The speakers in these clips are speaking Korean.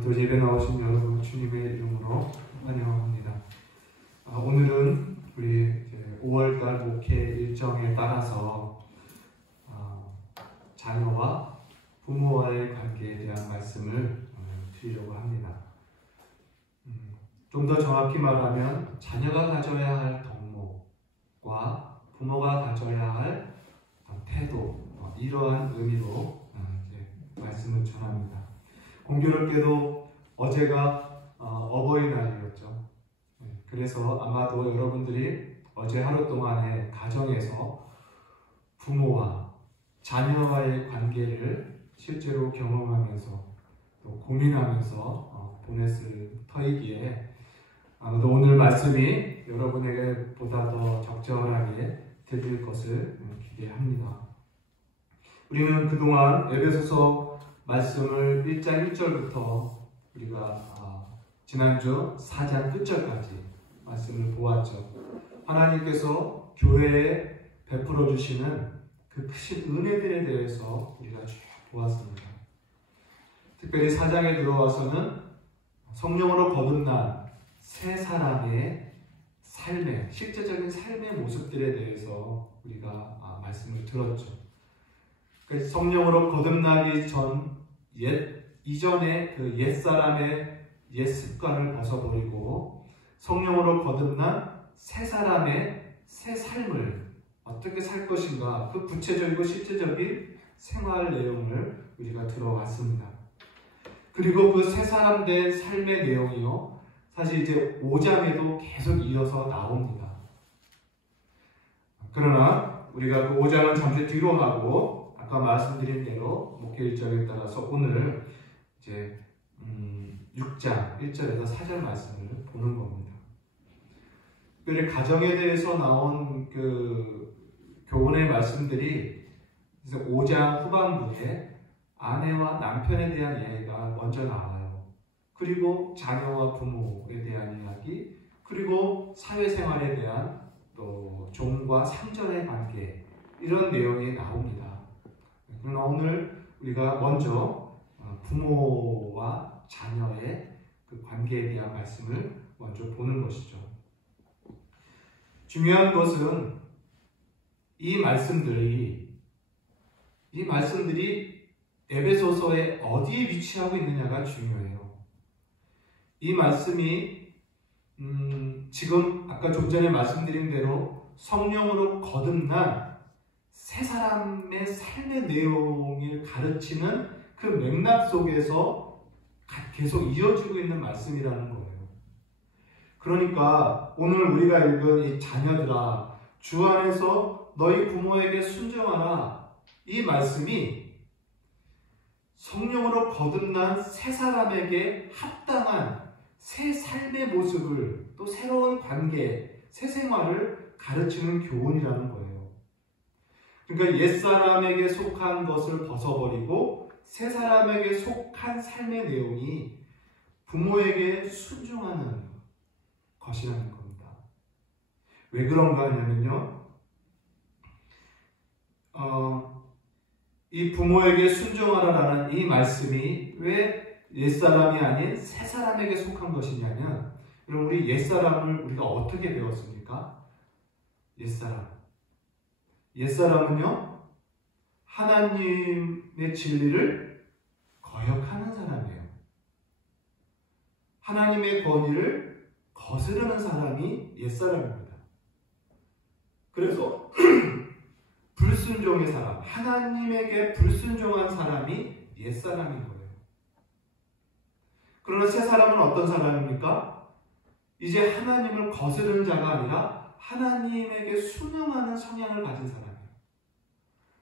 오늘도 예배 나오신 여러분 주님의 이름으로 환영합니다. 오늘은 우리 5월달 목회 일정에 따라서 자녀와 부모와의 관계에 대한 말씀을 드리려고 합니다. 좀 더 정확히 말하면 자녀가 가져야 할 덕목과 부모가 가져야 할 태도, 이러한 의미로 말씀을 전합니다. 공교롭게도 어제가 어버이날이었죠. 그래서 아마도 여러분들이 어제 하루 동안에 가정에서 부모와 자녀와의 관계를 실제로 경험하면서 또 고민하면서 보냈을 터이기에 아마도 오늘 말씀이 여러분에게 보다 더 적절하게 들릴 것을 기대합니다. 우리는 그동안 에베소서 말씀을 1장 1절부터 우리가 지난주 4장 끝절까지 말씀을 보았죠. 하나님께서 교회에 베풀어 주시는 그 크신 은혜들에 대해서 우리가 쭉 보았습니다. 특별히 4장에 들어와서는 성령으로 거듭난 새 사람의 삶의 실제적인 삶의 모습들에 대해서 우리가 말씀을 들었죠. 성령으로 거듭나기 전 이전의 그 옛사람의 옛 습관을 벗어버리고 성령으로 거듭난 새 사람의 새 삶을 어떻게 살 것인가, 그 구체적이고 실제적인 생활 내용을 우리가 들어왔습니다. 그리고 그 새 사람 된 삶의 내용이요, 사실 이제 5장에도 계속 이어서 나옵니다. 그러나 우리가 그 5장은 잠시 뒤로 하고 아까 말씀드린 대로 목회 일정에 따라서 오늘 이제 6장 1절에서 4절 말씀을 보는 겁니다. 특별히 가정에 대해서 나온 그 교훈의 말씀들이 5장 후반부에 아내와 남편에 대한 이야기가 먼저 나와요. 그리고 자녀와 부모에 대한 이야기, 그리고 사회생활에 대한 또 종과 상전의 관계, 이런 내용이 나옵니다. 그러나 오늘 우리가 먼저 부모와 자녀의 그 관계에 대한 말씀을 먼저 보는 것이죠. 중요한 것은 이 말씀들이 에베소서에 어디에 위치하고 있느냐가 중요해요. 이 말씀이 지금 아까 좀 전에 말씀드린 대로 성령으로 거듭난 새 사람의 삶의 내용을 가르치는 그 맥락 속에서 계속 이어지고 있는 말씀이라는 거예요. 그러니까 오늘 우리가 읽은 이 자녀들아 주 안에서 너희 부모에게 순종하라, 이 말씀이 성령으로 거듭난 새 사람에게 합당한 새 삶의 모습을, 또 새로운 관계, 새 생활을 가르치는 교훈이라는 거예요. 그러니까 옛사람에게 속한 것을 벗어버리고 새 사람에게 속한 삶의 내용이 부모에게 순종하는 것이라는 겁니다. 왜 그런가 하냐면요, 이 부모에게 순종하라라는 이 말씀이 왜 옛사람이 아닌 새 사람에게 속한 것이냐면, 그럼 우리 옛사람을 우리가 어떻게 배웠습니까? 옛사람은요, 하나님의 진리를 거역하는 사람이에요. 하나님의 권위를 거스르는 사람이 옛사람입니다. 그래서 불순종의 사람, 하나님에게 불순종한 사람이 옛사람인 거예요. 그러나 새 사람은 어떤 사람입니까? 이제 하나님을 거스르는 자가 아니라 하나님에게 순응하는 성향을 가진 사람이에요.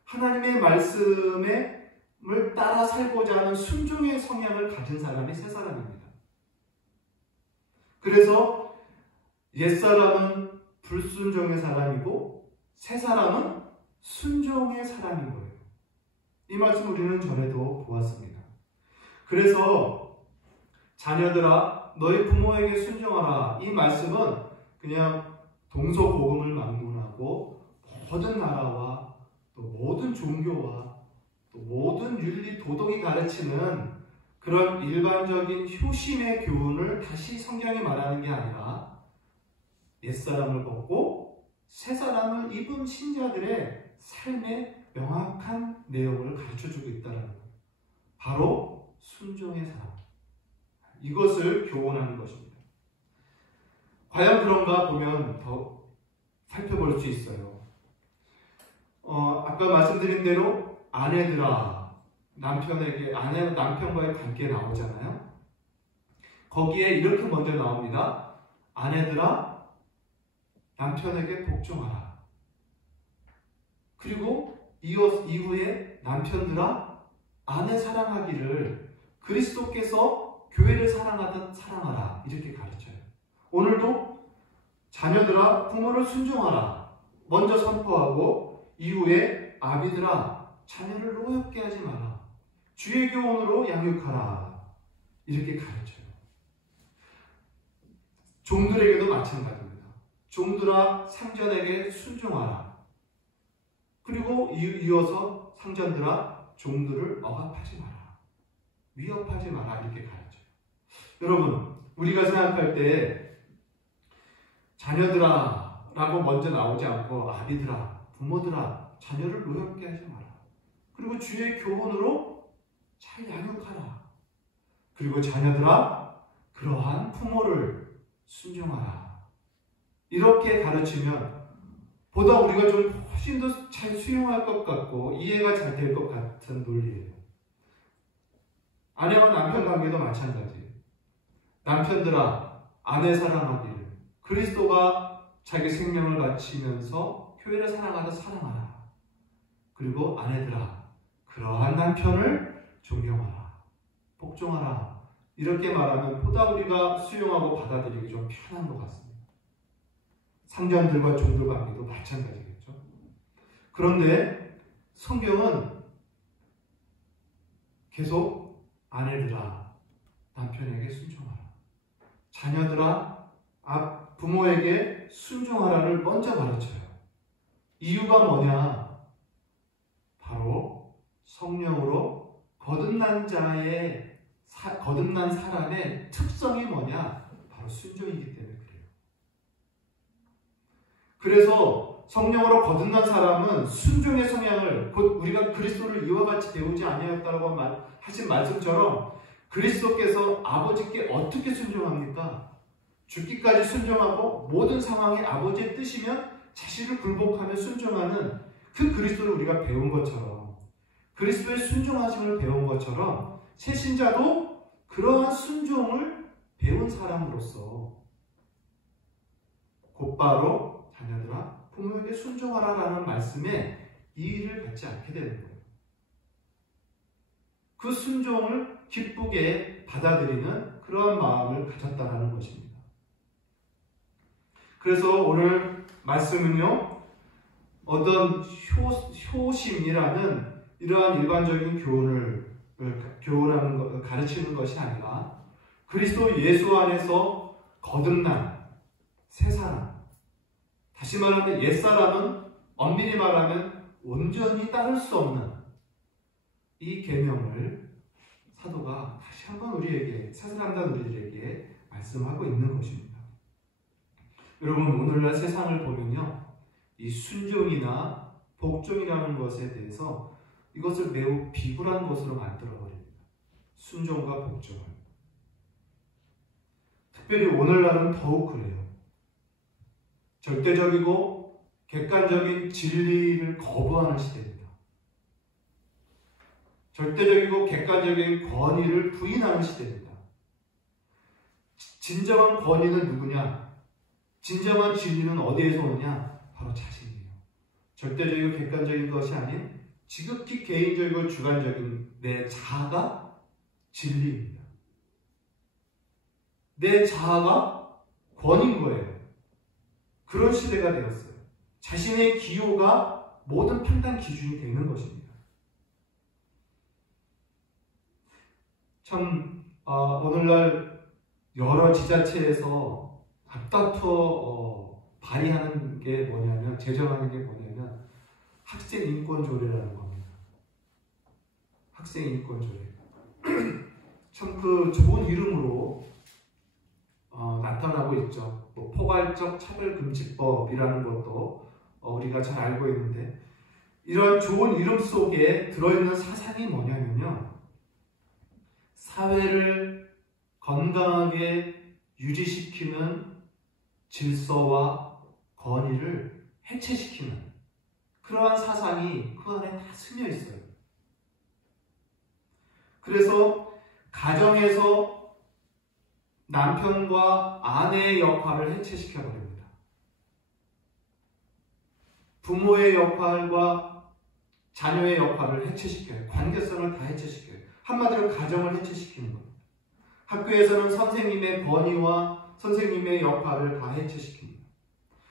하나님의 말씀을 따라 살고자 하는 순종의 성향을 가진 사람이 새 사람입니다. 그래서 옛사람은 불순종의 사람이고 새 사람은 순종의 사람인 거예요. 이 말씀 우리는 전에도 보았습니다. 그래서 자녀들아 너희 부모에게 순종하라, 이 말씀은 그냥 동서고금을 막론하고 모든 나라와 또 모든 종교와 또 모든 윤리 도덕이 가르치는 그 그런 일반적인 효심의 교훈을 다시 성경이 말하는 게 아니라 옛사람을 벗고 새사람을 입은 신자들의 삶의 명확한 내용을 가르쳐주고 있다는 거예요. 바로 순종의 삶. 이것을 교훈하는 것입니다. 과연 그런가 보면 더 살펴볼 수 있어요. 아까 말씀드린 대로 아내들아, 남편과의 관계 나오잖아요. 거기에 이렇게 먼저 나옵니다. 아내들아, 남편에게 복종하라. 그리고 이후에 남편들아, 아내 사랑하기를 그리스도께서 교회를 사랑하듯 사랑하라. 이렇게 가르쳐요. 오늘도 자녀들아, 부모를 순종하라. 먼저 선포하고 이후에 아비들아, 자녀를 노엽게 하지 마라. 주의 교훈으로 양육하라. 이렇게 가르쳐요. 종들에게도 마찬가지입니다. 종들아, 상전에게 순종하라. 그리고 이어서 상전들아, 종들을 억압하지 마라. 위협하지 마라. 이렇게 가르쳐요. 여러분, 우리가 생각할 때 자녀들아 라고 먼저 나오지 않고 아비들아, 부모들아, 자녀를 노엽게 하지 마라. 그리고 주의 교훈으로 잘 양육하라. 그리고 자녀들아, 그러한 부모를 순종하라. 이렇게 가르치면 보다 우리가 좀 훨씬 더 잘 수용할 것 같고 이해가 잘 될 것 같은 논리예요. 아내와 남편 관계도 마찬가지. 남편들아, 아내 사랑하기를 그리스도가 자기 생명을 바치면서 교회를 사랑하듯 사랑하라. 그리고 아내들아, 그러한 남편을 존경하라. 복종하라. 이렇게 말하면 보다 우리가 수용하고 받아들이기 좀 편한 것 같습니다. 상전들과 종들 관계도 마찬가지겠죠. 그런데 성경은 계속 아내들아, 남편에게 순종하라. 자녀들아, 부모에게 순종하라를 먼저 가르쳐요. 이유가 뭐냐? 바로 성령으로 거듭난 사람의 특성이 뭐냐? 바로 순종이기 때문에 그래요. 그래서 성령으로 거듭난 사람은 순종의 성향을, 곧 우리가 그리스도를 이와 같이 배우지 아니하였다고 하신 말씀처럼 그리스도께서 아버지께 어떻게 순종합니까? 죽기까지 순종하고 모든 상황에 아버지의 뜻이면 자신을 굴복하며 순종하는 그 그리스도를 우리가 배운 것처럼, 그리스도의 순종하심을 배운 것처럼 새신자도 그러한 순종을 배운 사람으로서 곧바로 자녀들아, 부모에게 순종하라 라는 말씀에 이의를 받지 않게 되는 거예요. 그 순종을 기쁘게 받아들이는 그러한 마음을 가졌다는 것입니다. 그래서 오늘 말씀은요, 어떤 효심이라는 이러한 일반적인 가르치는 것이 아니라 그리스도 예수 안에서 거듭난 새 사람, 다시 말하면 옛사람은 엄밀히 말하면 온전히 따를 수 없는 이 계명을 사도가 다시 한번 우리에게, 새 사람된 우리들에게 말씀하고 있는 것입니다. 여러분, 오늘날 세상을 보면요, 이 순종이나 복종이라는 것에 대해서 이것을 매우 비굴한 것으로 만들어버립니다. 순종과 복종을. 특별히 오늘날은 더욱 그래요. 절대적이고 객관적인 진리를 거부하는 시대입니다. 절대적이고 객관적인 권위를 부인하는 시대입니다. 진정한 권위는 누구냐? 진정한 진리는 어디에서 오느냐? 바로 자신이에요. 절대적이고 객관적인 것이 아닌 지극히 개인적이고 주관적인 내 자아가 진리입니다. 내 자아가 권위인 거예요. 그런 시대가 되었어요. 자신의 기호가 모든 판단 기준이 되는 것입니다. 참 오늘날 여러 지자체에서 앞다투어 발의하는 게 뭐냐면, 제정하는 게 뭐냐면 학생 인권 조례라는 겁니다. 학생 인권 조례. 참 그 좋은 이름으로 나타나고 있죠. 뭐 포괄적 차별금지법이라는 것도 우리가 잘 알고 있는데, 이런 좋은 이름 속에 들어있는 사상이 뭐냐면요, 사회를 건강하게 유지시키는 질서와 권위를 해체시키는 그러한 사상이 그 안에 다 스며 있어요. 그래서 가정에서 남편과 아내의 역할을 해체시켜 버립니다. 부모의 역할과 자녀의 역할을 해체시켜요. 관계성을 다 해체시켜요. 한마디로 가정을 해체시키는 겁니다. 학교에서는 선생님의 권위와 선생님의 역할을 다 해체시킵니다.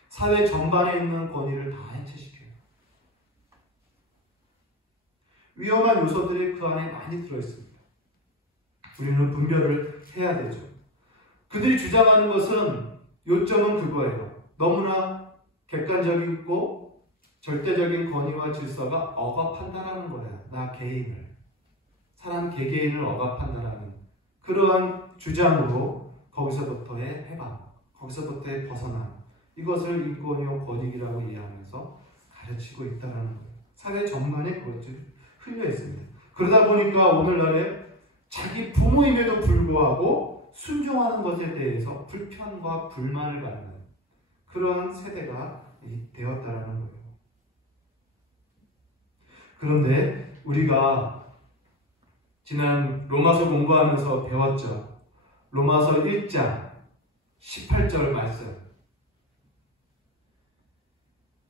사회 전반에 있는 권위를 다 해체시켜요. 위험한 요소들이 그 안에 많이 들어있습니다. 우리는 분별을 해야 되죠. 그들이 주장하는 것은, 요점은 그거예요. 너무나 객관적이고 절대적인 권위와 질서가 억압한다라는 거예요. 나 개인을, 사람 개개인을 억압한다라는 그러한 주장으로 거기서부터의 해방, 거기서부터의 벗어남, 이것을 인권이요 권익이라고 이해하면서 가르치고 있다는 거예요. 사회 전반에 그것들이 흘려 있습니다. 그러다 보니까 오늘날에 자기 부모임에도 불구하고 순종하는 것에 대해서 불편과 불만을 갖는 그런 세대가 되었다라는 거예요. 그런데 우리가 지난 로마서 공부하면서 배웠죠. 로마서 1장 18절 말씀.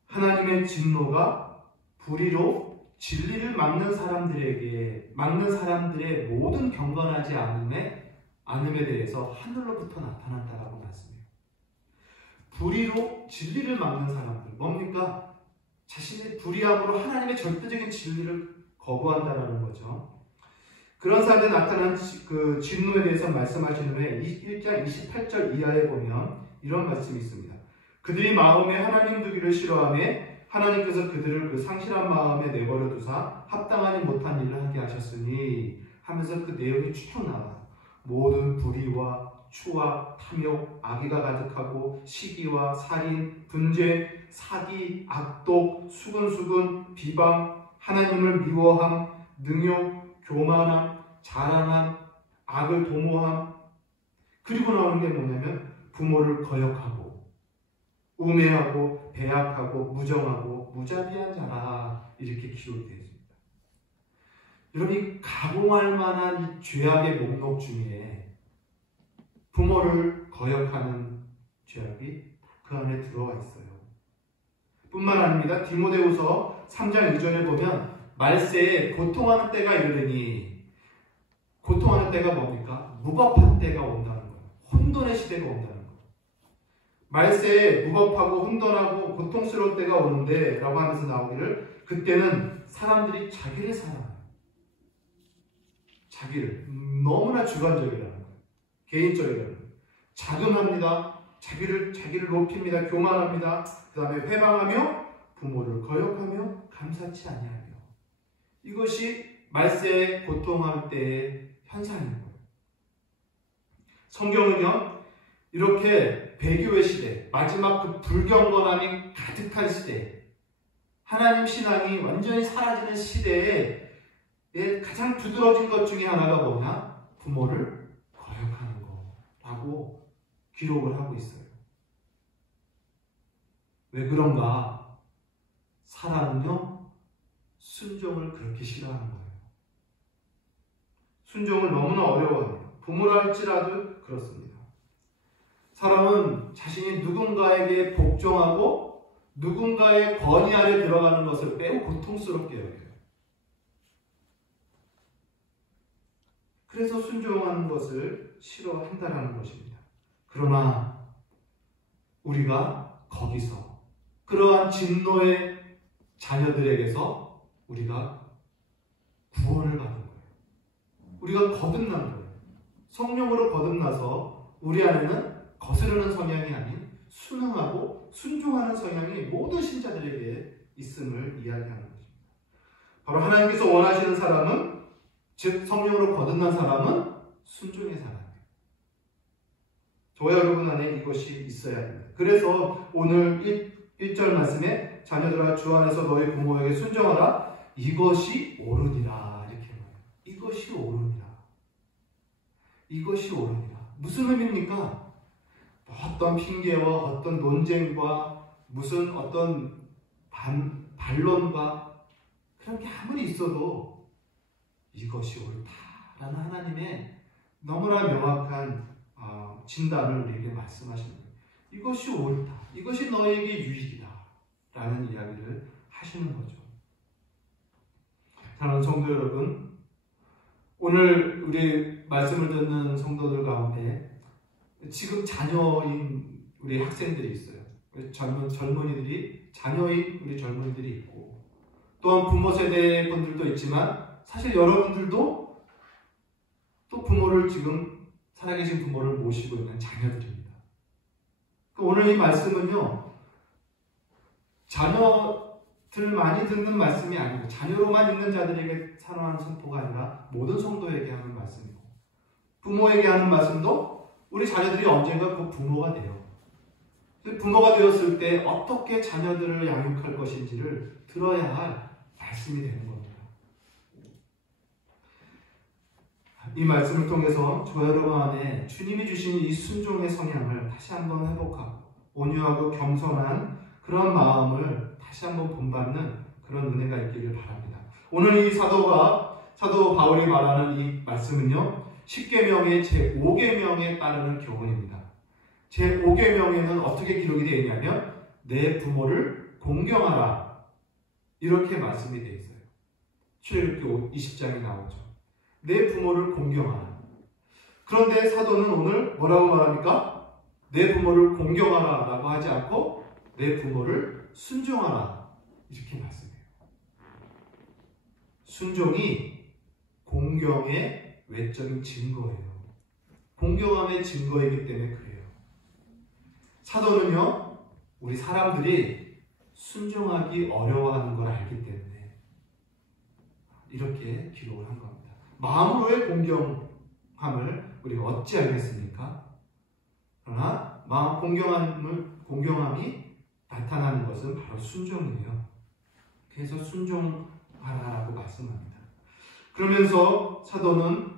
하나님의 진노가 불의로 진리를 막는 사람들의 모든 경건하지 않음에 대해서 하늘로부터 나타난다라고 말씀해요. 불의로 진리를 막는 사람들, 뭡니까? 자신의 불의함으로 하나님의 절대적인 진리를 거부한다라는 거죠. 그런 사람들이 나타난 그 진노에 대해서 말씀하신 후에 1장 28절 이하에 보면 이런 말씀이 있습니다. 그들이 마음에 하나님 두기를 싫어하며 하나님께서 그들을 그 상실한 마음에 내버려 두사 합당하지 못한 일을 하게 하셨으니 하면서 그 내용이 쭉 나와요. 모든 불의와 추악, 탐욕, 악의가 가득하고 시기와 살인, 분쟁, 사기, 악독, 수근수근, 비방, 하나님을 미워함, 능욕, 교만함, 자랑함, 악을 도모함, 그리고 나오는 게 뭐냐면 부모를 거역하고 우매하고 배약하고 무정하고 무자비한 자라, 이렇게 기록되어 있습니다. 여러분이 가공할 만한 이 죄악의 목록 중에 부모를 거역하는 죄악이 그 안에 들어와 있어요. 뿐만 아닙니다. 디모데후서 3장 2절에 보면 말세에 고통하는 때가 이르리니, 고통하는 때가 뭡니까? 무법한 때가 온다는 거예요. 혼돈의 시대가 온다는 거예요. 말세에 무법하고 혼돈하고 고통스러운 때가 오는데 라고 하면서 나오기를, 그때는 사람들이 자기를 사랑해요. 자기를 너무나 주관적이라는 거예요. 개인적이라는 거예요. 자금합니다. 자기를 높입니다. 교만합니다. 그 다음에 회방하며 부모를 거역하며 감사치 아니하며. 이것이 말세에 고통할 때의 현상인 거예요. 성경은요, 이렇게 배교의 시대, 마지막 그 불경건함이 가득한 시대, 하나님 신앙이 완전히 사라지는 시대에 가장 두드러진 것 중에 하나가 뭐냐? 부모를 거역하는 거라고 기록을 하고 있어요. 왜 그런가? 사람은요, 순종을 그렇게 싫어하는 거예요. 순종을 너무나 어려워해요. 부모라 할지라도 그렇습니다. 사람은 자신이 누군가에게 복종하고 누군가의 권위 아래 들어가는 것을 매우 고통스럽게 여겨요. 그래서 순종하는 것을 싫어한다는 것입니다. 그러나 우리가 거기서 그러한 진노의 자녀들에게서 우리가 구원을 받은 거예요. 우리가 거듭난 거예요. 성령으로 거듭나서 우리 안에는 거스르는 성향이 아닌 순응하고 순종하는 성향이 모든 신자들에게 있음을 이야기하는 것입니다. 바로 하나님께서 원하시는 사람은, 즉 성령으로 거듭난 사람은 순종의 사랑. 저와 여러분 안에 이것이 있어야 합니다. 그래서 오늘 1절 말씀에 자녀들아 주 안에서 너희 부모에게 순종하라. 이것이 옳으니라. 이렇게 말해요. 이것이 옳으니라. 이것이 옳으니라. 무슨 의미입니까? 어떤 핑계와 어떤 논쟁과 무슨 어떤 반론과 그런 게 아무리 있어도 이것이 옳다라는 하나님의 너무나 명확한 진단을 우리에게 말씀하십니다. 이것이 옳다. 이것이 너에게 유익이다. 라는 이야기를 하시는 거죠. 사랑하는 성도 여러분, 오늘 우리 말씀을 듣는 성도들 가운데 지금 자녀인 우리 학생들이 있어요. 젊은이들이, 자녀인 우리 젊은이들이 있고, 또한 부모 세대 분들도 있지만, 사실 여러분들도 또 부모를 지금 살아계신 부모를 모시고 있는 자녀들입니다. 오늘 이 말씀은요, 자녀들 많이 듣는 말씀이 아니고 자녀로만 있는 자들에게 선언하는 선포가 아니라 모든 성도에게 하는 말씀이고, 부모에게 하는 말씀도 우리 자녀들이 언젠가 그 부모가 돼요. 부모가 되었을 때 어떻게 자녀들을 양육할 것인지를 들어야 할 말씀이 되는 겁니다. 이 말씀을 통해서 저 여러분 안에 주님이 주신 이 순종의 성향을 다시 한번 회복하고 온유하고 겸손한 그런 마음을 다시 한번 본받는 그런 은혜가 있기를 바랍니다. 오늘 이 사도 바울이 말하는 이 말씀은요, 10계명의 제5계명에 따르는 교훈입니다. 제5계명에는 어떻게 기록이 되어 있냐면 내 부모를 공경하라, 이렇게 말씀이 되어 있어요. 출애굽기 20장에 나오죠. 내 부모를 공경하라. 그런데 사도는 오늘 뭐라고 말합니까? 내 부모를 공경하라 라고 하지 않고 내 부모를 순종하라, 이렇게 말씀해요. 순종이 공경의 외적인 증거예요. 공경함의 증거이기 때문에 그래요. 사도는요, 우리 사람들이 순종하기 어려워하는 걸 알기 때문에 이렇게 기록을 한 겁니다. 마음으로의 공경함을 우리가 어찌 알겠습니까? 그러나 공경함이 나타나는 것은 바로 순종이에요. 그래서 순종하라고 말씀합니다. 그러면서 사도는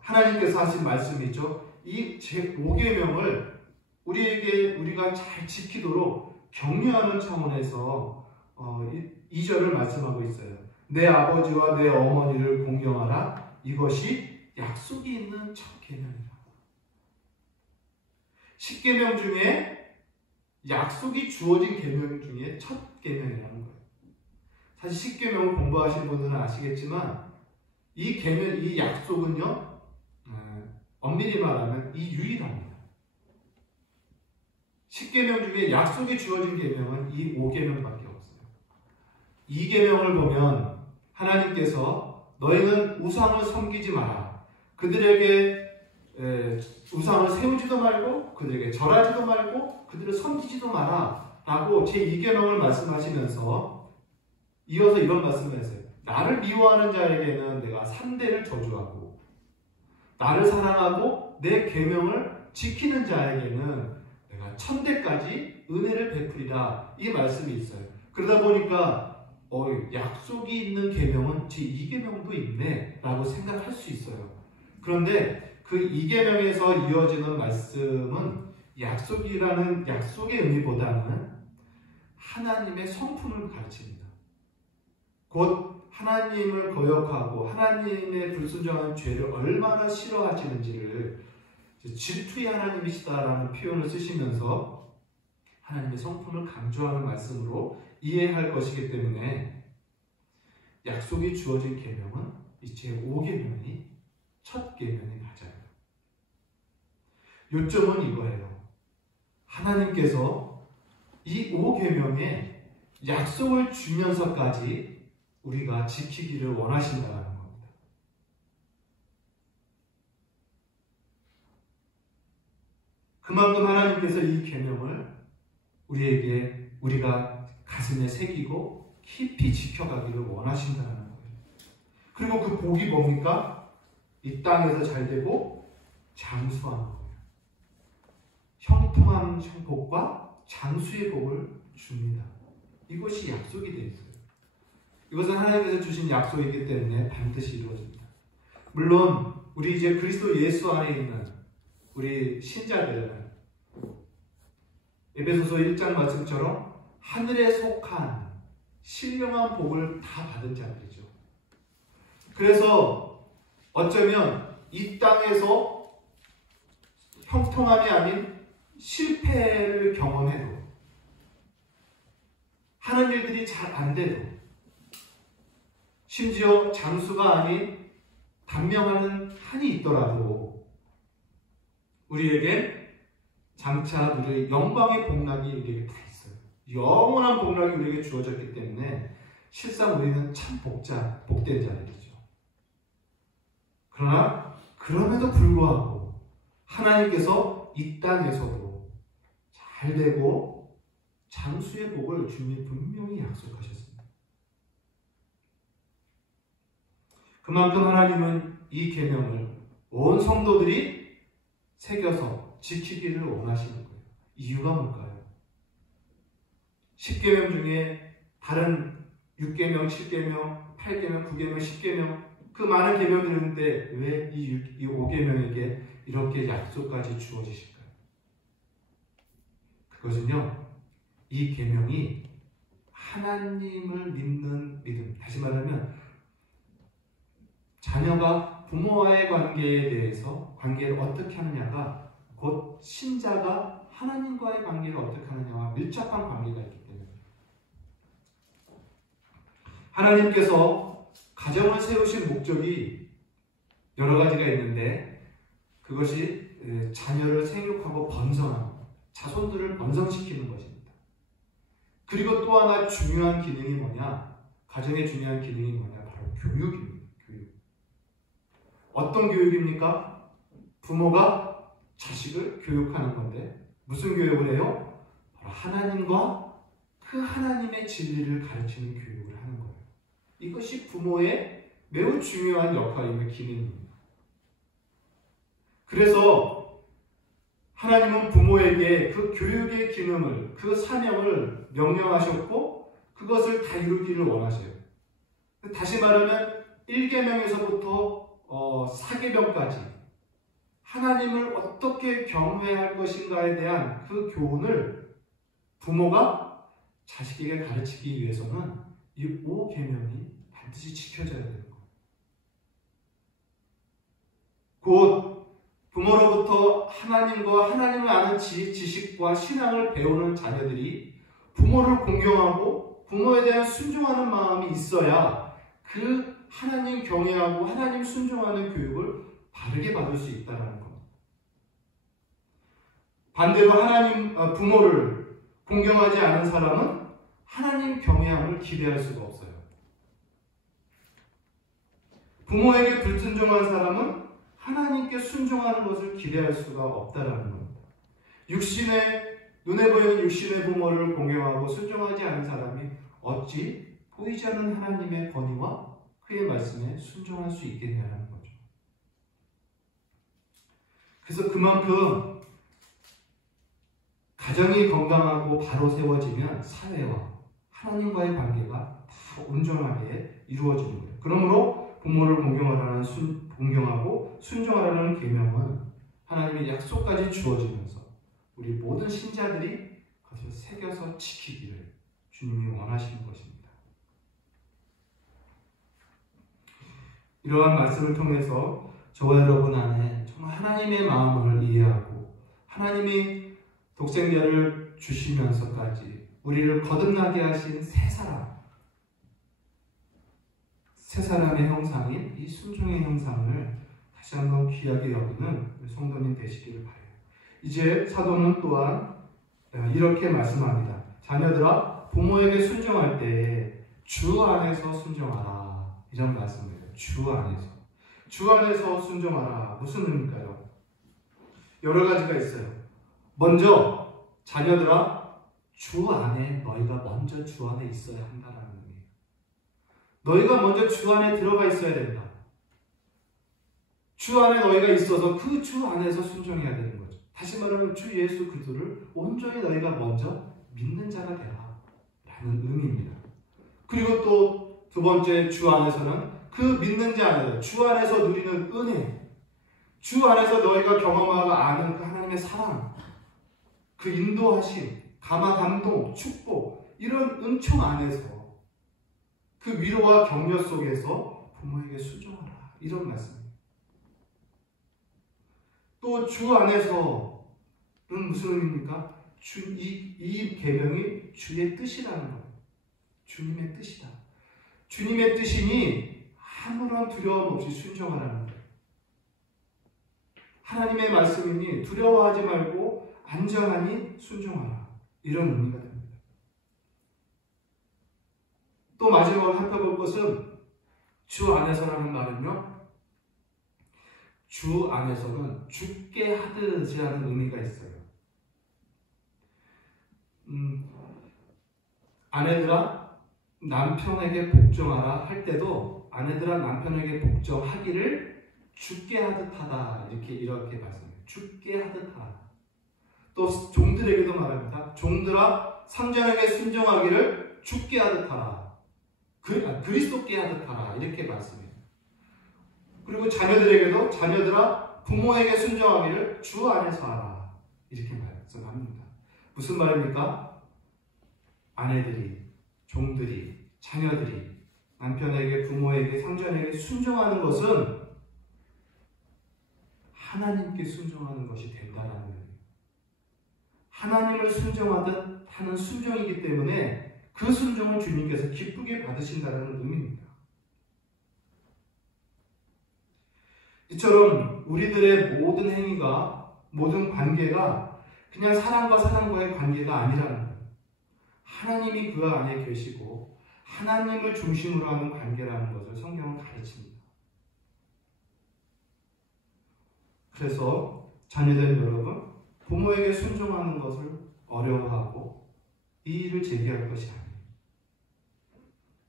하나님께서 하신 말씀이죠. 이 제5계명을 우리가 잘 지키도록 격려하는 차원에서 2절을 말씀하고 있어요. 내 아버지와 내 어머니를 공경하라. 이것이 약속이 있는 첫 계명이라. 10계명 중에 약속이 주어진 계명 중에 첫 계명이라는 거예요. 사실 10계명을 공부하신 분들은 아시겠지만 이 약속은요, 엄밀히 말하면 이 유일합니다. 10계명 중에 약속이 주어진 계명은 이 5계명밖에 없어요. 2계명을 보면 하나님께서 너희는 우상을 섬기지 마라. 그들에게 우상을 세우지도 말고 그들에게 절하지도 말고 그들을 섬기지도 마라 라고 제2계명을 말씀하시면서 이어서 이런 말씀을 했어요. 나를 미워하는 자에게는 내가 3대를 저주하고 나를 사랑하고 내 계명을 지키는 자에게는 내가 1000대까지 은혜를 베풀이라, 이 말씀이 있어요. 그러다 보니까 약속이 있는 계명은 제2계명도 있네 라고 생각할 수 있어요. 그런데 그 2계명에서 이어지는 말씀은 약속이라는 약속의 의미보다는 하나님의 성품을 가르칩니다. 곧 하나님을 거역하고 하나님의 불순종한 죄를 얼마나 싫어하시는지를 질투의 하나님이시다라는 표현을 쓰시면서 하나님의 성품을 강조하는 말씀으로 이해할 것이기 때문에 약속이 주어진 계명은 이 제5계명이 첫 계명이 맞아요. 요점은 이거예요. 하나님께서 이 5계명에 약속을 주면서까지 우리가 지키기를 원하신다는 겁니다. 그만큼 하나님께서 이 계명을 우리가 가슴에 새기고 깊이 지켜가기를 원하신다는 거예요. 그리고 그 복이 뭡니까? 이 땅에서 잘 되고 장수하는 거예요. 형통한 복과 장수의 복을 줍니다. 이것이 약속이 되어 있어요. 이것은 하나님께서 주신 약속이기 때문에 반드시 이루어집니다. 물론 우리 이제 그리스도 예수 안에 있는 우리 신자들은 에베소서 1장 말씀처럼 하늘에 속한 신령한 복을 다 받은 자들이죠. 그래서 어쩌면 이 땅에서 형통함이 아닌 실패를 경험해도, 하는 일들이 잘 안 돼도, 심지어 장수가 아닌 단명하는 한이 있더라도 우리에게 장차 우리의 영광의 복락이 우리에게 다 있어요. 영원한 복락이 우리에게 주어졌기 때문에 실상 우리는 참 복된 자들이죠. 그러나 그럼에도 불구하고 하나님께서 이 땅에서도 잘 되고 장수의 복을 주님이 분명히 약속하셨습니다. 그만큼 하나님은 이 계명을 온 성도들이 새겨서 지키기를 원하시는 거예요. 이유가 뭘까요? 10계명 중에 다른 6계명, 7계명, 8계명, 9계명, 10계명 그 많은 계명들이 있는데 왜 이 5계명에게 이렇게 약속까지 주어지실까요? 그것은요, 이 계명이 하나님을 믿는 믿음, 다시 말하면 자녀가 부모와의 관계에 대해서 관계를 어떻게 하느냐가 곧 신자가 하나님과의 관계를 어떻게 하느냐와 밀접한 관계가 있기 때문에 하나님께서 가정을 세우신 목적이 여러 가지가 있는데 그것이 자녀를 생육하고 번성하는, 자손들을 번성시키는 것입니다. 그리고 또 하나 중요한 기능이 뭐냐? 가정의 중요한 기능이 뭐냐? 바로 교육입니다. 교육. 어떤 교육입니까? 부모가 자식을 교육하는 건데 무슨 교육을 해요? 바로 하나님과 그 하나님의 진리를 가르치는 교육을 하는 거예요. 이것이 부모의 매우 중요한 역할이며 기능입니다. 그래서 하나님은 부모에게 그 교육의 기능을, 그 사명을 명령하셨고 그것을 다 이루기를 원하세요. 다시 말하면 1계명에서부터 4계명까지 하나님을 어떻게 경외해야 할 것인가에 대한 그 교훈을 부모가 자식에게 가르치기 위해서는 이 5계명이 반드시 지켜져야 되는 거예요. 곧 부모로부터 하나님과 하나님을 아는 지식과 신앙을 배우는 자녀들이 부모를 공경하고 부모에 대한 순종하는 마음이 있어야 그 하나님 경외하고 하나님 순종하는 교육을 바르게 받을 수 있다는 겁니다. 반대로 부모를 공경하지 않은 사람은 하나님 경외함을 기대할 수가 없어요. 부모에게 불순종한 사람은 하나님께 순종하는 것을 기대할 수가 없다는 겁니다. 눈에 보이는 육신의 부모를 공경하고 순종하지 않은 사람이 어찌 보이지 않는 하나님의 권위와 그의 말씀에 순종할 수 있겠냐는 거죠. 그래서 그만큼 가정이 건강하고 바로 세워지면 사회와 하나님과의 관계가 다 온전하게 이루어지는 거예요. 그러므로 부모를 공경하고 순종하라는 계명은 하나님의 약속까지 주어지면서 우리 모든 신자들이 그것을 새겨서 지키기를 주님이 원하시는 것입니다. 이러한 말씀을 통해서 저와 여러분 안에 정말 하나님의 마음을 이해하고 하나님이 독생자를 주시면서까지 우리를 거듭나게 하신 새 사람의 형상인 이 순종의 형상을 다시 한번 귀하게 여기는 성도님 되시기를 바라요. 이제 사도는 또한 이렇게 말씀합니다. 자녀들아, 부모에게 순종할 때 주 안에서 순종하라. 이런 말씀입니다. 주 안에서 순종하라. 무슨 의미일까요? 여러 가지가 있어요. 먼저 자녀들아, 주 안에 너희가 먼저 주 안에 있어야 한다라는 의미예요. 너희가 먼저 주 안에 들어가 있어야 된다. 주 안에 너희가 있어서 그 주 안에서 순종해야 되는 거죠. 다시 말하면 주 예수 그리스도를 온전히 너희가 먼저 믿는 자가 되라 라는 의미입니다. 그리고 또 두 번째, 주 안에서는 그 믿는 자 안에서 주 안에서 누리는 은혜, 주 안에서 너희가 경험하고 아는 그 하나님의 사랑, 그 인도하심, 감동, 축복, 이런 은총 안에서 그 위로와 격려 속에서 부모에게 순종하라, 이런 말씀입니다. 또 주 안에서는 무슨 의미입니까? 이 계명이 주의 뜻이라는 거예요. 주님의 뜻이다. 주님의 뜻이니 아무런 두려움 없이 순종하라는 거예요. 하나님의 말씀이니 두려워하지 말고 안전하니 순종하라, 이런 의미가 됩니다. 또 마지막으로 살펴볼 것은 주 안에서라는 말은요, 주 안에서는 죽게 하듯이라는 의미가 있어요. 아내들아 남편에게 복종하라 할 때도 아내들아 남편에게 복종하기를 죽게 하듯 하다, 이렇게 말씀해요. 죽게 하듯 하라. 또 종들에게도 말합니다. 종들아 상전에게 순종하기를 죽게 하듯 하라, 그리스도께 하듯 하라, 이렇게 말씀해요. 그리고 자녀들에게도 자녀들아 부모에게 순종하기를 주 안에서 하라, 이렇게 말씀합니다. 무슨 말입니까? 아내들이, 종들이, 자녀들이 남편에게, 부모에게, 상전에게 순종하는 것은 하나님께 순종하는 것이 된다라는 거예요. 하나님을 순종하듯 하는 순종이기 때문에 그 순종을 주님께서 기쁘게 받으신다는 의미입니다. 이처럼 우리들의 모든 행위가, 모든 관계가 그냥 사람과 사람과의 관계가 아니라는 거예요. 하나님이 그 안에 계시고 하나님을 중심으로 하는 관계라는 것을 성경은 가르칩니다. 그래서 자녀된 여러분, 부모에게 순종하는 것을 어려워하고 이의를 제기할 것이 아니에요.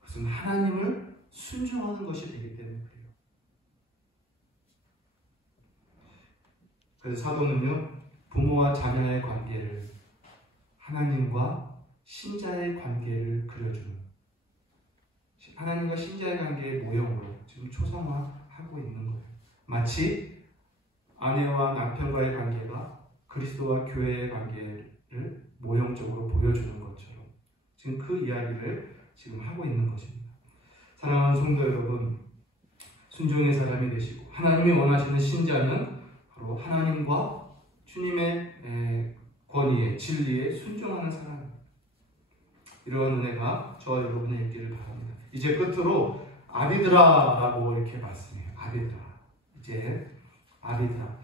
그것은 하나님을 순종하는 것이 되기 때문에 그래요. 그래서 사도는요, 부모와 자녀의 관계를 하나님과 신자의 관계를 그려주는, 하나님과 신자의 관계의 모형으로 지금 초상화하고 있는 거예요. 마치 아내와 남편과의 관계가 그리스도와 교회의 관계를 모형적으로 보여주는 것처럼 지금 그 이야기를 지금 하고 있는 것입니다. 사랑하는 성도 여러분, 순종의 사람이 되시고 하나님이 원하시는 신자는 바로 하나님과 주님의 권위에, 진리에 순종하는 사람입니다. 이러한 은혜가 저와 여러분의 있기를 바랍니다. 이제 끝으로 아비들아라고 이렇게 말씀해요. 아비들아, 이제 아비들아,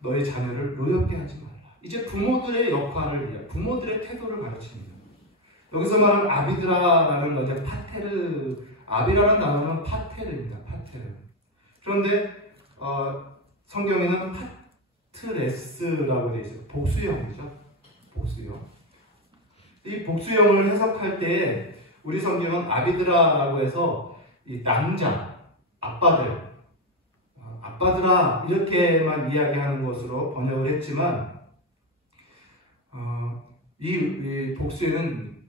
너의 자녀를 노엽게 하지 말라. 이제 부모들의 역할을, 부모들의 태도를 가르칩니다. 여기서 말하는 아비들아라는 것은 파테르, 아비라는 단어는 파테르입니다. 파테르. 그런데 성경에는 파트레스라고 되어 있어요. 복수형이죠. 복수형. 이 복수형을 해석할 때 우리 성경은 아비드라라고 해서 이 남자, 아빠들아 이렇게만 이야기하는 것으로 번역을 했지만 이 복수에는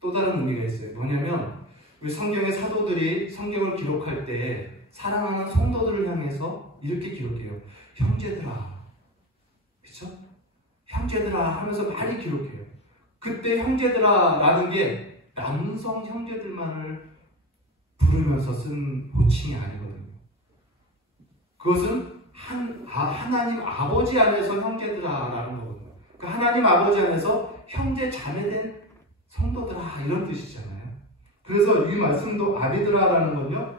또 다른 의미가 있어요. 뭐냐면 우리 성경의 사도들이 성경을 기록할 때 사랑하는 성도들을 향해서 이렇게 기록해요. 형제들아, 그렇죠? 형제들아 하면서 많이 기록해요. 그때 형제들아 라는 게 남성 형제들만을 부르면서 쓴 호칭이 아니거든요. 그것은 하나님 아버지 안에서 형제들아 라는 거거든요. 그 하나님 아버지 안에서 형제 자매된 성도들아 이런 뜻이잖아요. 그래서 이 말씀도 아비들아 라는 건요,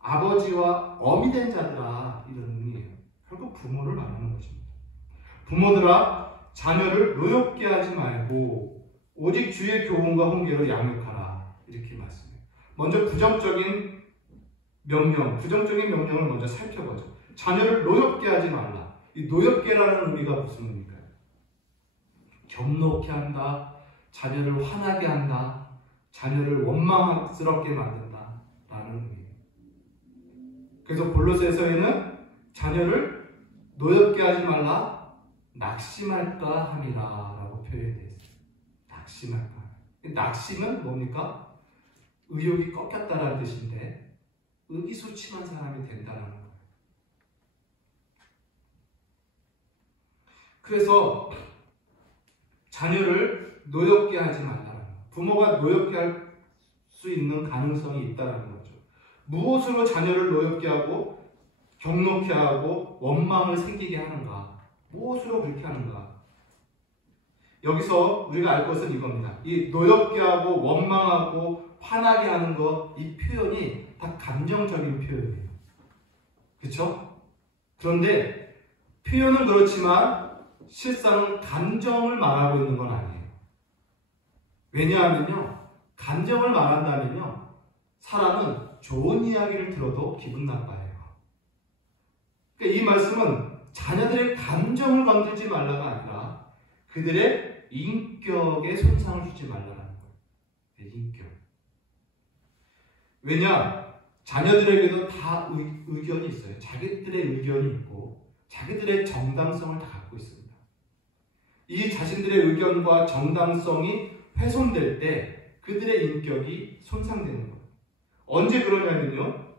아버지와 어미 된 자들아 이런 의미예요. 결국 부모를 말하는 것입니다. 부모들아 자녀를 노엽게 하지 말고 오직 주의 교훈과 훈계로 양육하라, 이렇게 말씀해요. 먼저 부정적인 명령을 먼저 살펴보죠. 자녀를 노엽게 하지 말라. 이 노엽게라는 의미가 무슨 의미일까요? 경노케 한다, 자녀를 화나게 한다, 자녀를 원망스럽게 만든다 라는 의미예요. 그래서 골로새서에는 자녀를 노엽게 하지 말라, 낙심할까 함이라 라고 표현되어 있어요. 낙심할까. 낙심은 뭡니까? 의욕이 꺾였다라는 뜻인데 의기소침한 사람이 된다는 거예요. 그래서 자녀를 노엽게 하지 말라는 거예요. 부모가 노엽게 할 수 있는 가능성이 있다는 거죠. 무엇으로 자녀를 노엽게 하고 경록케 하고 원망을 생기게 하는가? 무엇으로 그렇게 하는가? 여기서 우리가 알 것은 이겁니다. 이 노엽게 하고 원망하고 화나게 하는 것, 이 표현이 다 감정적인 표현이에요. 그렇죠? 그런데 표현은 그렇지만 실상은 감정을 말하고 있는 건 아니에요. 왜냐하면요, 감정을 말한다면요, 사람은 좋은 이야기를 들어도 기분 나빠해요. 그러니까 이 말씀은 자녀들의 감정을 건들지 말라가 아니라 그들의 인격에 손상을 주지 말라는 거예요. 인격. 왜냐? 자녀들에게도 다 의견이 있어요. 자기들의 의견이 있고 자기들의 정당성을 다 갖고 있습니다. 이 자신들의 의견과 정당성이 훼손될 때 그들의 인격이 손상되는 거예요. 언제 그러냐면요,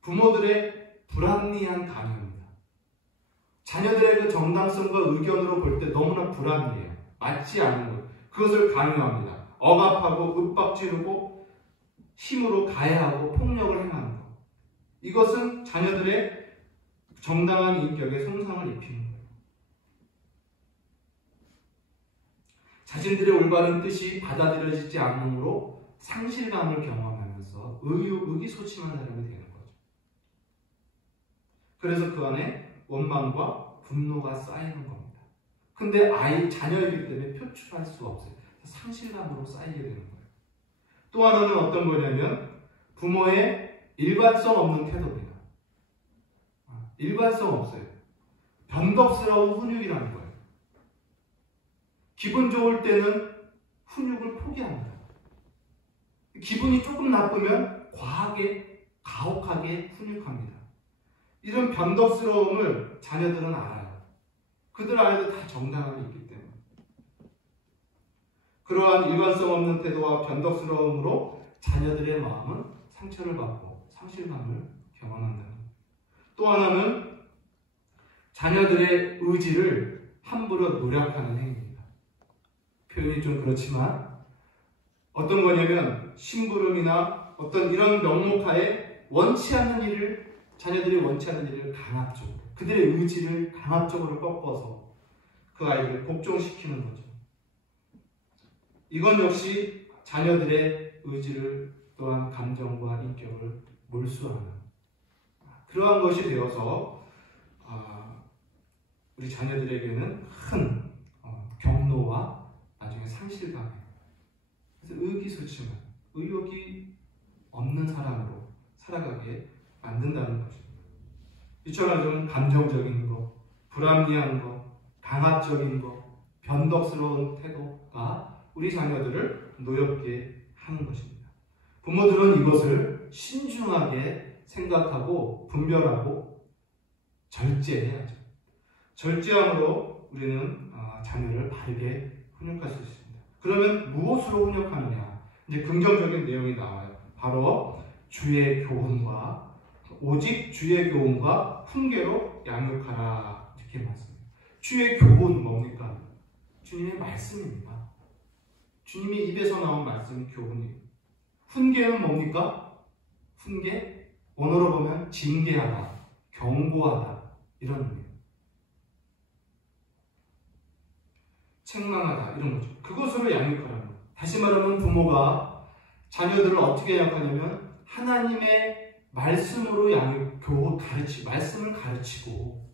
부모들의 불합리한 강요입니다. 자녀들의 그 정당성과 의견으로 볼 때 너무나 불합리해요. 맞지 않는 거예요. 그것을 강요합니다. 억압하고 윽박지르고 힘으로 가해하고 폭력을 행하는 것. 이것은 자녀들의 정당한 인격에 손상을 입히는 거예요. 자신들의 올바른 뜻이 받아들여지지 않으므로 상실감을 경험하면서 의기소침한 사람이 되는 거죠. 그래서 그 안에 원망과 분노가 쌓이는 겁니다. 근데 자녀이기 때문에 표출할 수 없어요. 상실감으로 쌓이게 되는 거예요. 또 하나는 어떤 거냐면 부모의 일관성 없는 태도입니다. 일관성 없어요. 변덕스러운 훈육이라는 거예요. 기분 좋을 때는 훈육을 포기합니다. 기분이 조금 나쁘면 과하게, 가혹하게 훈육합니다. 이런 변덕스러움을 자녀들은 알아요. 그들 안에도 다 정당함이 있기 때문에. 그러한 일관성 없는 태도와 변덕스러움으로 자녀들의 마음은 상처를 받고 상실감을 경험한다는 것. 또 하나는 자녀들의 의지를 함부로 노력하는 행위입니다. 표현이 좀 그렇지만 어떤 거냐면 심부름이나 어떤 이런 명목하에 원치 않는 일을, 자녀들이 원치 않는 일을 강압적으로, 그들의 의지를 강압적으로 꺾어서 그 아이를 복종시키는 거죠. 이건 역시 자녀들의 의지를 또한 감정과 인격을 몰수하는 그러한 것이 되어서 우리 자녀들에게는 큰 경로와 나중에 상실감이에요. 그래서 의기소침한, 의욕이 없는 사람으로 살아가게 만든다는 것입니다. 이처럼 좀 감정적인 것, 불합리한 것, 강압적인 것, 변덕스러운 태도가 우리 자녀들을 노엽게 하는 것입니다. 부모들은 이것을 신중하게 생각하고 분별하고 절제해야죠. 절제함으로 우리는 자녀를 바르게 훈육할 수 있습니다. 그러면 무엇으로 훈육하느냐? 이제 긍정적인 내용이 나와요. 바로 주의 교훈과, 오직 주의 교훈과 훈계로 양육하라, 이렇게 말씀해요. 주의 교훈 뭡니까? 주님의 말씀입니다. 주님의 입에서 나온 말씀이 교훈이에요. 훈계는 뭡니까? 훈계, 원어로 보면 징계하다, 경고하다, 이런 의미예요. 책망하다, 이런 거죠. 그것으로 양육하라는 거예요. 다시 말하면 부모가 자녀들을 어떻게 양육하냐면 하나님의 말씀으로 말씀을 가르치고,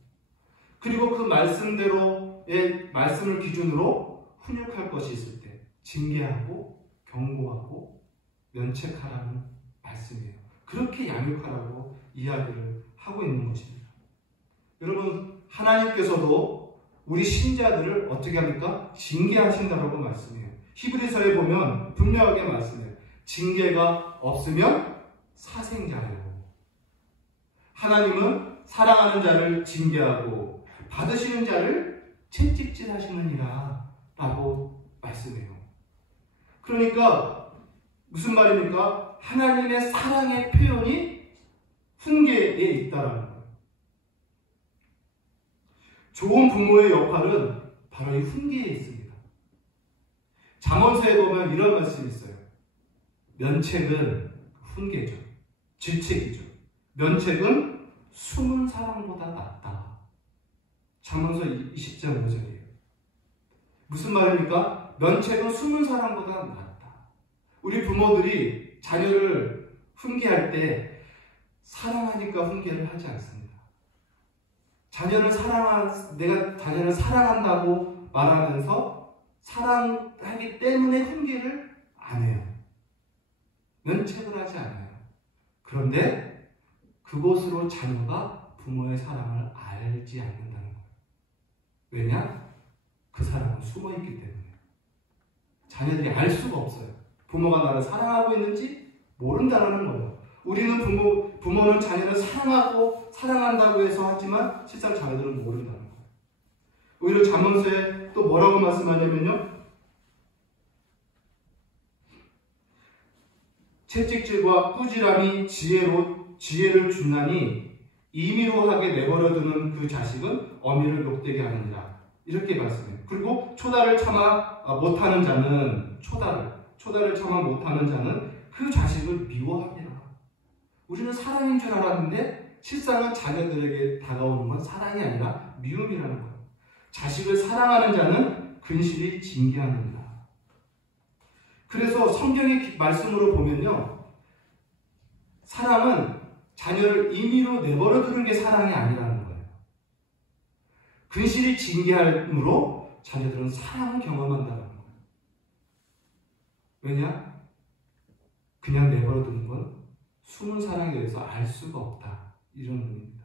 그리고 그 말씀대로의 말씀을 기준으로 훈육할 것이 있을 때 징계하고 경고하고 면책하라는 말씀이에요. 그렇게 양육하라고 이야기를 하고 있는 것입니다. 여러분, 하나님께서도 우리 신자들을 어떻게 합니까? 징계하신다라고 말씀해요. 히브리서에 보면 분명하게 말씀해요. 징계가 없으면 사생자예요. 하나님은 사랑하는 자를 징계하고 받으시는 자를 채찍질하시느니라 라고 말씀해요. 그러니까 무슨 말입니까? 하나님의 사랑의 표현이 훈계에 있다라는 거예요. 좋은 부모의 역할은 바로 이 훈계에 있습니다. 잠언서에 보면 이런 말씀이 있어요. 면책은 훈계죠. 질책이죠. 면책은 숨은 사랑보다 낫다. 잠언서 20장 5절이에요. 무슨 말입니까? 면책은 숨은 사랑보다 낫다. 우리 부모들이 자녀를 훈계할 때 사랑하니까 훈계를 하지 않습니다. 내가 자녀를 사랑한다고 말하면서 사랑하기 때문에 훈계를 안 해요. 면책을 하지 않아요. 그런데 그것으로 자녀가 부모의 사랑을 알지 않는다는 거예요. 왜냐? 그 사랑은 숨어있기 때문에. 자녀들이 알 수가 없어요. 부모가 나를 사랑하고 있는지 모른다는 거예요. 우리는 부모는 자녀를 사랑하고 사랑한다고 해서 하지만 실상 자녀들은 모른다는 거예요. 오히려 잠언서에 또 뭐라고 말씀하냐면요. 채찍질과 꾸지람이 지혜를 준나니 임의로 하게 내버려두는 그 자식은 어미를 욕되게 하느니라. 이렇게 말씀해요. 그리고 초다를 참아 못하는 자는 초다를 참아 못하는 자는 그 자식을 미워합니다. 우리는 사랑인 줄 알았는데 실상은 자녀들에게 다가오는 건 사랑이 아니라 미움이라는 거예요. 자식을 사랑하는 자는 근실히 징계하느니라. 그래서 성경의 말씀으로 보면요. 사랑은 자녀를 임의로 내버려 두는 게 사랑이 아니라는 거예요. 근실히 징계함으로 자녀들은 사랑을 경험한다는 거예요. 왜냐? 그냥 내버려 두는 건 숨은 사랑에 대해서 알 수가 없다. 이런 의미입니다.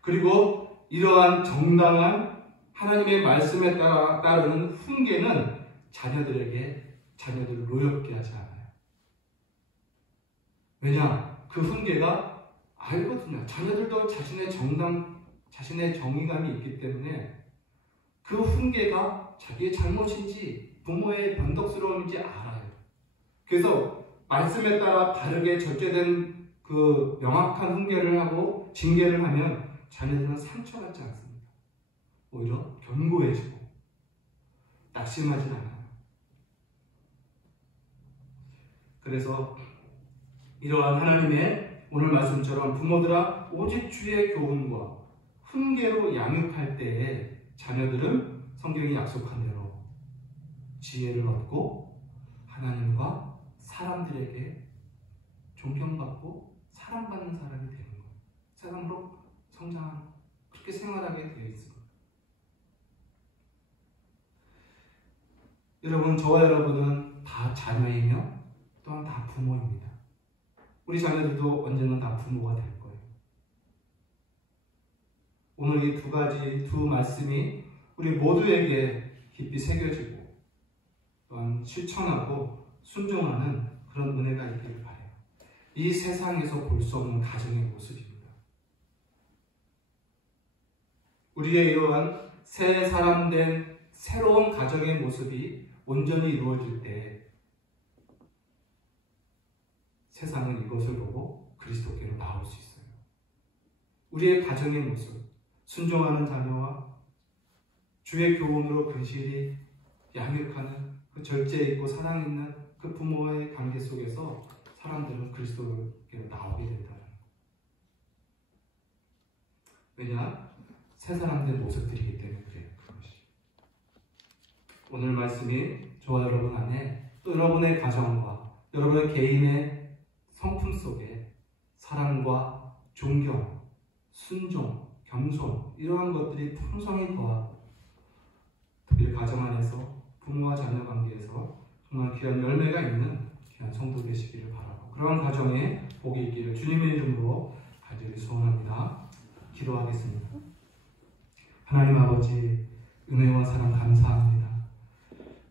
그리고 이러한 정당한 하나님의 말씀에 따르는 훈계는 자녀들을 노엽게 하지 않아요. 왜냐? 그 훈계가 알거든요. 자녀들도 자신의 정의감이 있기 때문에 그 훈계가 자기의 잘못인지 부모의 변덕스러움인지 알아요. 그래서 말씀에 따라 다르게 절제된 그 명확한 훈계를 하고 징계를 하면 자녀들은 상처받지 않습니다. 오히려 견고해지고 낙심하지 않아요. 그래서 이러한 하나님의 오늘 말씀처럼 부모들아 오직 주의 교훈과 훈계로 양육할 때에 자녀들은 성경이 약속한 대로 지혜를 얻고 하나님과 사람들에게 존경받고 사랑받는 사람이 되는 거예요. 사람으로 성장하는 그렇게 생활하게 되어 있습니다. 여러분, 저와 여러분은 다 자녀이며 또한 다 부모입니다. 우리 자녀들도 언제는 다 부모가 될 거예요. 오늘 이 두 말씀이 우리 모두에게 깊이 새겨지고 또한 실천하고 순종하는 그런 은혜가 있기를 바라요. 이 세상에서 볼 수 없는 가정의 모습입니다. 우리의 이러한 새 사람 된 새로운 가정의 모습이 온전히 이루어질 때 세상은 이것을 보고 그리스도께로 나올 수 있어요. 우리의 가정의 모습, 순종하는 자녀와 주의 교훈으로 근실히 양육하는 그 절제 있고 사랑 있는 그 부모와의 관계 속에서 사람들은 그리스도께로 나오게 된다는 거예요. 왜냐? 새 사람된 모습들이기 때문에 그래요. 그것이. 오늘 말씀이 저와 여러분 안에 또 여러분의 가정과 여러분의 개인의 성품 속에 사랑과 존경, 순종, 겸손 이러한 것들이 풍성히 더하고 특별히 가정 안에서 부모와 자녀 관계에서 정말 귀한 열매가 있는 귀한 성도 되시기를 바라고 그러한 가정에 복이 있기를 주님의 이름으로 간절히 소원합니다. 기도하겠습니다. 하나님 아버지 은혜와 사랑 감사합니다.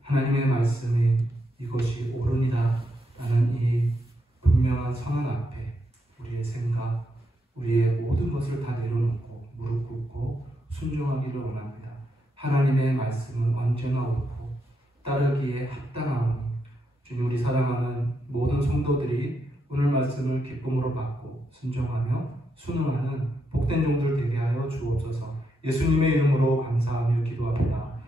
하나님의 말씀이 이것이 옳으니라 라는 이 분명한 선언 앞에 우리의 생각, 우리의 모든 것을 다 내려놓고 무릎 꿇고 순종하기를 원합니다. 하나님의 말씀은 언제나 옳고 따르기에 합당하오니 주님, 우리 사랑하는 모든 성도들이 오늘 말씀을 기쁨으로 받고 순종하며 순응하는 복된 종들 되게 하여 주옵소서. 예수님의 이름으로 감사하며 기도합니다.